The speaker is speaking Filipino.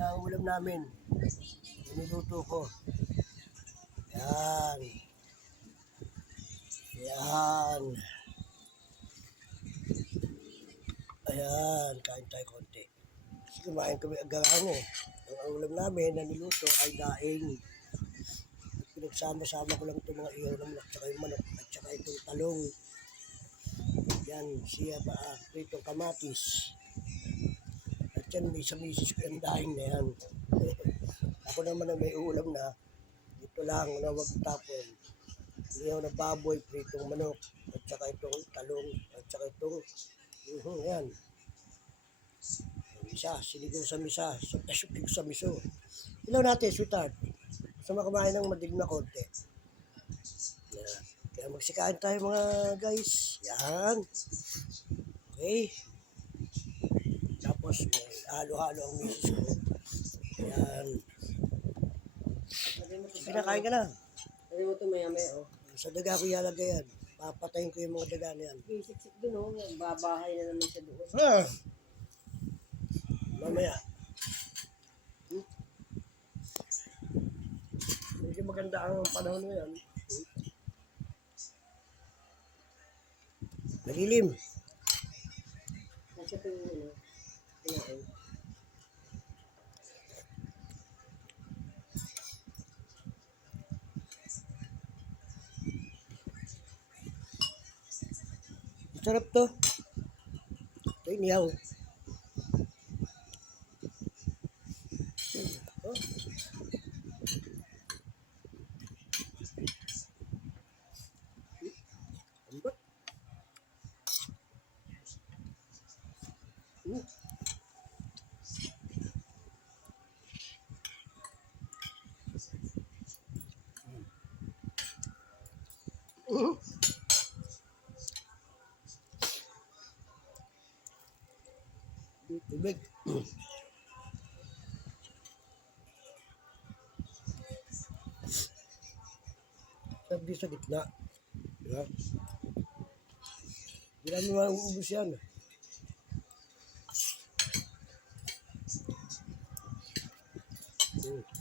Ang ulam namin. Niluto ko. Yan. Yan. Ayan, kain tayo konti. Kasi kumain kami agaran eh. Ang ulam namin na niluto ay daing. At pinagsama-sama ko lang itong mga ihaw ng manok, tsaka yung manok, at tsaka itong talong. Yan, siya pa, ah, itong kamatis. At yan, may sa misis ko yung daing na yan. Ako naman ang may ulam na ito lang na wag tapon. Ihaw na baboy, pritong manok, at saka itong talong, at saka itong Mhm, yan. Misa, sinigaw sa misa, sa tasupig sa miso. Ilaw natin, sweetheart. Gusto mo kumain ng madig na konti. Yan. Kaya magsikain tayo mga guys. Yan. Okay. Tapos may halo-halo ang misis ko. Yan. Pinakain ka na. Sabi mo ito maya-maya, oh. Sa daga ko ilalagay yan. Papatayin ko yung mga daga na yan. Basic dun, oh. Babahay na naman siya doon. Ah. Mamaya. Hmm? Medyo maganda ang panahon ngayon. Hmm? Malilim. Ito yung, ano, kinain. Sarap to. Ito niyaw. Oh. Ambot. Tubig. Sabi sa gitna. Diba? Hindi namin mauubos yan. Hmm.